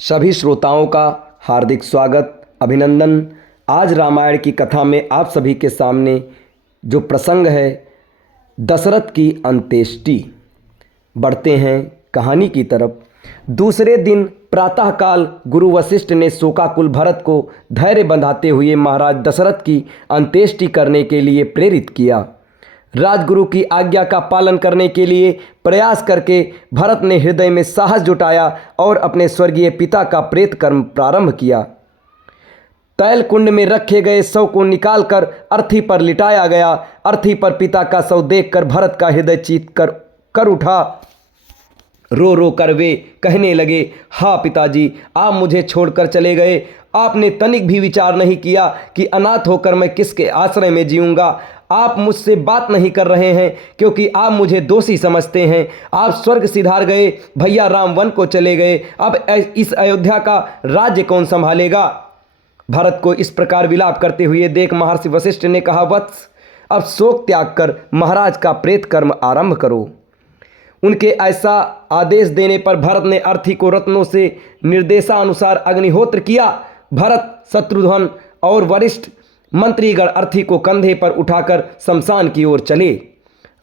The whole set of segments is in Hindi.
सभी श्रोताओं का हार्दिक स्वागत अभिनंदन। आज रामायण की कथा में आप सभी के सामने जो प्रसंग है दशरथ की अंत्येष्टि। बढ़ते हैं कहानी की तरफ। दूसरे दिन प्रातःकाल गुरु वशिष्ठ ने शोकाकुल भरत को धैर्य बंधाते हुए महाराज दशरथ की अंत्येष्टि करने के लिए प्रेरित किया। राजगुरु की आज्ञा का पालन करने के लिए प्रयास करके भरत ने हृदय में साहस जुटाया और अपने स्वर्गीय पिता का प्रेत कर्म प्रारंभ किया। तैल कुंड में रखे गए शव को निकालकर अर्थी पर लिटाया गया। अर्थी पर पिता का शव देखकर भरत का हृदय चीत कर उठा। रो रो कर वे कहने लगे, हाँ पिताजी, आप मुझे छोड़कर चले गए। आपने तनिक भी विचार नहीं किया कि अनाथ होकर मैं किसके आश्रय में जीऊँगा। आप मुझसे बात नहीं कर रहे हैं क्योंकि आप मुझे दोषी समझते हैं। आप स्वर्ग सिधार गए, भैया राम वन को चले गए। अब इस अयोध्या का राज्य कौन संभालेगा। भरत को इस प्रकार विलाप करते हुए देख महर्षि वशिष्ठ ने कहा, वत्स, अब शोक त्याग कर महाराज का प्रेत कर्म आरंभ करो। उनके ऐसा आदेश देने पर भरत ने अर्थी को रत्नों से निर्देशानुसार अग्निहोत्र किया। भरत, शत्रुघ्न और वरिष्ठ मंत्रीगण अर्थी को कंधे पर उठाकर शमशान की ओर चले।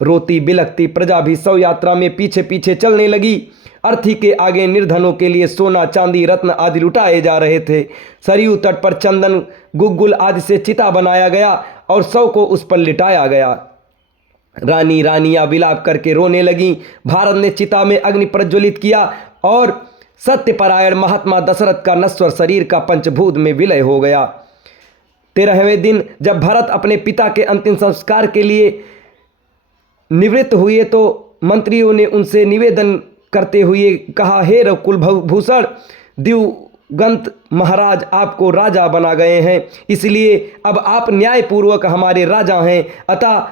रोती बिलखती प्रजा भी शव यात्रा में पीछे पीछे चलने लगी। अर्थी के आगे निर्धनों के लिए सोना, चांदी, रत्न आदि लुटाए जा रहे थे। सरयू तट पर चंदन, गुग्गुल आदि से चिता बनाया गया और शव को उस पर लिटाया गया। रानी रानियां विलाप करके रोने लगीं। भारत ने चिता में अग्नि प्रज्वलित किया और सत्यपरायण महात्मा दशरथ का नश्वर शरीर का पंचभूत में विलय हो गया। 13वें दिन जब भरत अपने पिता के अंतिम संस्कार के लिए निवृत्त हुए तो मंत्रियों ने उनसे निवेदन करते हुए कहा, हे रघुकुल भूषण, दिवंगत महाराज आपको राजा बना गए हैं, इसलिए अब आप न्यायपूर्वक हमारे राजा हैं। अतः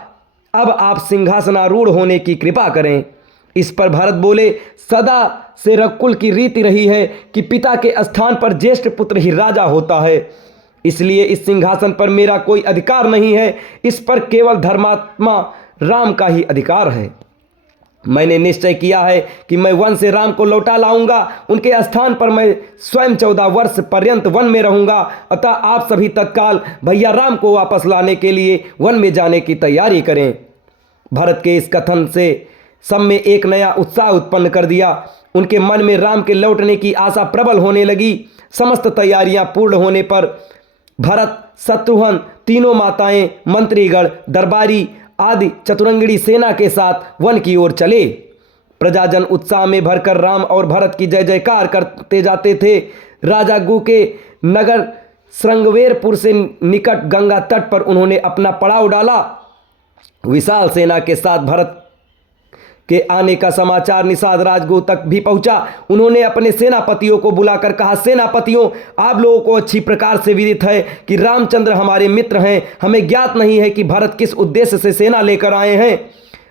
अब आप सिंहासनारूढ़ होने की कृपा करें। इस पर भरत बोले, सदा से रघुकुल की रीति रही है कि पिता के स्थान पर ज्येष्ठ पुत्र ही राजा होता है, इसलिए इस सिंहासन पर मेरा कोई अधिकार नहीं है। इस पर केवल धर्मात्मा राम का ही अधिकार है। मैंने निश्चय किया है कि मैं वन से राम को लौटा लाऊंगा। उनके स्थान पर मैं स्वयं 14 वर्ष पर्यंत वन में रहूंगा। अतः आप सभी तत्काल भैया राम को वापस लाने के लिए वन में जाने की तैयारी करें। भरत के इस कथन से सब में एक नया उत्साह उत्पन्न कर दिया। उनके मन में राम के लौटने की आशा प्रबल होने लगी। समस्त तैयारियां पूर्ण होने पर भरत, शत्रुघ्न, तीनों माताएं, मंत्रीगण, दरबारी आदि चतुरंगिणी सेना के साथ वन की ओर चले। प्रजाजन उत्साह में भरकर राम और भरत की जय जयकार करते जाते थे। राजा गु के नगर श्रृंगवेरपुर से निकट गंगा तट पर उन्होंने अपना पड़ाव डाला। विशाल सेना के साथ भरत के आने का समाचार निषाद राजगु तक भी पहुंचा। उन्होंने अपने सेनापतियों को बुलाकर कहा, सेनापतियों, आप लोगों को अच्छी प्रकार से विदित है कि रामचंद्र हमारे मित्र हैं। हमें ज्ञात नहीं है कि भरत किस उद्देश्य से सेना लेकर आए हैं।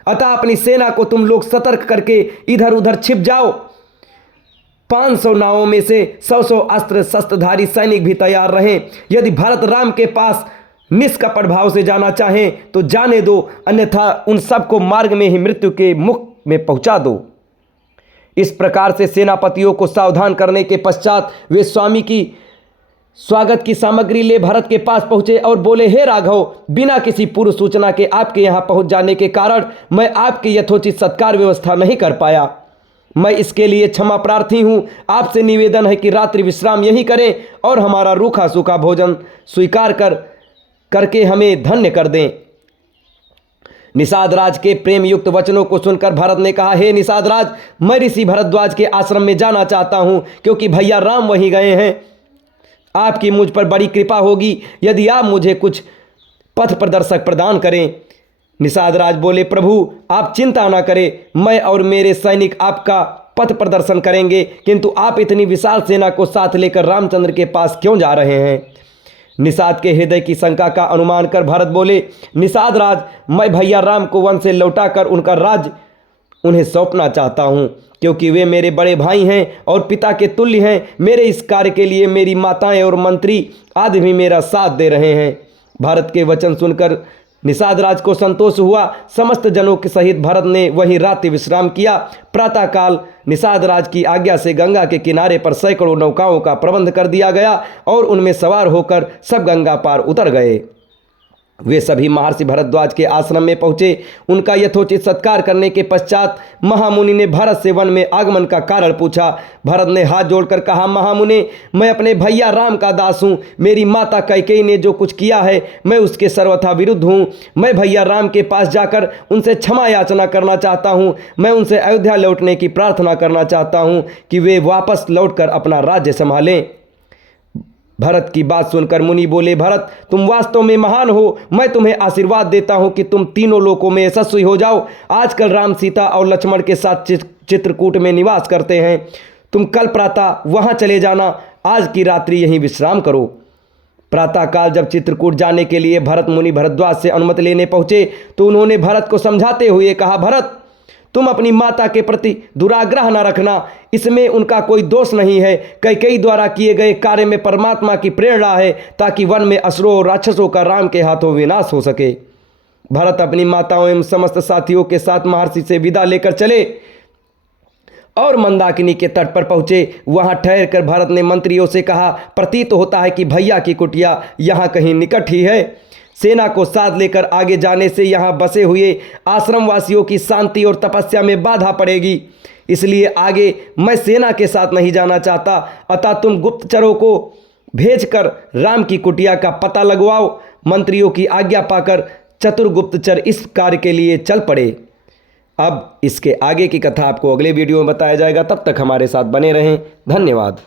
अतः अपनी सेना को तुम लोग सतर्क करके इधर उधर छिप जाओ। 500 नावों में से 100 अस्त्र शस्त्रधारी सैनिक भी तैयार रहें। यदि भरत राम के पास निष्कपट भाव से जाना चाहें तो जाने दो, अन्यथा उन सबको मार्ग में ही मृत्यु के मुख में पहुंचा दो। इस प्रकार से सेनापतियों को सावधान करने के पश्चात वे स्वामी की स्वागत की सामग्री ले भरत के पास पहुंचे और बोले, हे राघव, बिना किसी पूर्व सूचना के आपके यहां पहुंच जाने के कारण मैं आपकी यथोचित सत्कार व्यवस्था नहीं कर पाया। मैं इसके लिए क्षमा प्रार्थी हूं। आपसे निवेदन है कि रात्रि विश्राम यहीं करें और हमारा रूखा सूखा भोजन स्वीकार करके हमें धन्य कर दें। निषाद राज के प्रेम युक्त वचनों को सुनकर भरत ने कहा, हे निषाद राज, मैं ऋषि भरद्वाज के आश्रम में जाना चाहता हूं क्योंकि भैया राम वहीं गए हैं। आपकी मुझ पर बड़ी कृपा होगी यदि आप मुझे कुछ पथ प्रदर्शक प्रदान करें। निषाद राज बोले, प्रभु आप चिंता ना करें, मैं और मेरे सैनिक आपका पथ प्रदर्शन करेंगे, किंतु आप इतनी विशाल सेना को साथ लेकर रामचंद्र के पास क्यों जा रहे हैं। निषाद के हृदय की शंका का अनुमान कर भरत बोले, निषाद राज, मैं भैया राम को वन से लौटाकर उनका राज्य उन्हें सौंपना चाहता हूं, क्योंकि वे मेरे बड़े भाई हैं और पिता के तुल्य हैं। मेरे इस कार्य के लिए मेरी माताएं और मंत्री आदि भी मेरा साथ दे रहे हैं। भरत के वचन सुनकर निषाद राज को संतोष हुआ। समस्त जनों के सहित भरत ने वहीं रात्रि विश्राम किया। प्रातःकाल निषाद राज की आज्ञा से गंगा के किनारे पर सैकड़ों नौकाओं का प्रबंध कर दिया गया और उनमें सवार होकर सब गंगा पार उतर गए। वे सभी महर्षि भरद्वाज के आश्रम में पहुंचे। उनका यथोचित सत्कार करने के पश्चात महामुनि ने भरत से वन में आगमन का कारण पूछा। भरत ने हाथ जोड़कर कहा, महामुनि, मैं अपने भैया राम का दास हूँ। मेरी माता कैकेयी ने जो कुछ किया है मैं उसके सर्वथा विरुद्ध हूँ। मैं भैया राम के पास जाकर उनसे क्षमा याचना करना चाहता हूँ। मैं उनसे अयोध्या लौटने की प्रार्थना करना चाहता हूँ कि वे वापस लौटकर अपना राज्य संभालें। भरत की बात सुनकर मुनि बोले, भरत, तुम वास्तव में महान हो। मैं तुम्हें आशीर्वाद देता हूं कि तुम तीनों लोकों में यशस्वी हो जाओ। आजकल राम, सीता और लक्ष्मण के साथ चित्रकूट में निवास करते हैं। तुम कल प्रातः वहां चले जाना। आज की रात्रि यहीं विश्राम करो। प्रातःकाल जब चित्रकूट जाने के लिए भरत मुनि भरद्वाज से अनुमति लेने पहुंचे तो उन्होंने भरत को समझाते हुए कहा, भरत, तुम अपनी माता के प्रति दुराग्रह न रखना। इसमें उनका कोई दोष नहीं है। कैकेयी द्वारा किए गए कार्य में परमात्मा की प्रेरणा है ताकि वन में असुरों और राक्षसों का राम के हाथों विनाश हो सके। भरत अपनी माताओं एवं समस्त साथियों के साथ महर्षि से विदा लेकर चले और मंदाकिनी के तट पर पहुंचे। वहां ठहरकर भरत ने मंत्रियों से कहा, प्रतीत होता है कि भैया की कुटिया यहाँ कहीं निकट ही है। सेना को साथ लेकर आगे जाने से यहाँ बसे हुए आश्रमवासियों की शांति और तपस्या में बाधा पड़ेगी। इसलिए आगे मैं सेना के साथ नहीं जाना चाहता। अतः तुम गुप्तचरों को भेजकर राम की कुटिया का पता लगवाओ। मंत्रियों की आज्ञा पाकर चतुर गुप्तचर इस कार्य के लिए चल पड़े। अब इसके आगे की कथा आपको अगले वीडियो में बताया जाएगा। तब तक हमारे साथ बने रहें। धन्यवाद।